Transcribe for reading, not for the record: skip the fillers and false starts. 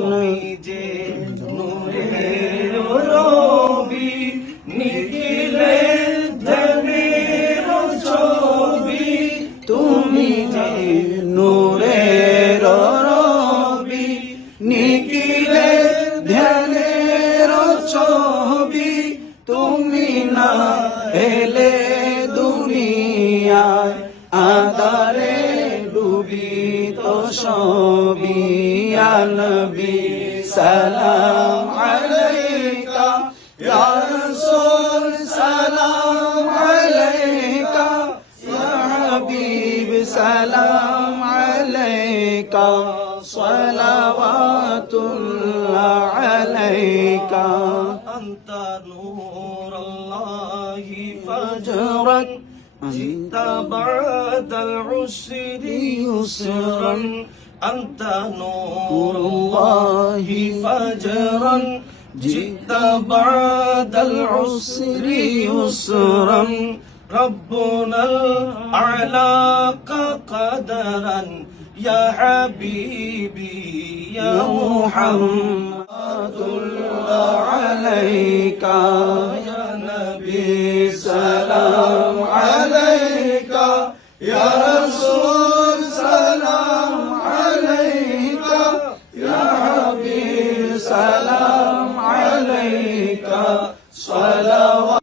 তুমি যে নূরের রবি, নিখিলে ধ্যানের ছবি। তুমি যে নূরের রবি, নিখিলে ধ্যানের ছবি। তুমি না এলে দুনিয়ায় আধারে ডুবিত সবই। ইয়া নবী সালাম আলাইকা, ইয়া রাসূল সালাম আলাইকা, ইয়া হাবিব সালাম আলাইকা, সালাওয়াতুল্লাহ আলাইকা। আনতা নূরুল্লাহি ফাজরান, جئت بعد العسر يسرا. أنت نور الله فجرا، جئت بعد العسر يسرا. ربنا الأعلاك قدرا، يا حبيبي يا محمد الله عليك. يا نبي سلام عليك، يا رسول سلام عليك، يا حبيب سلام عليك. صلوات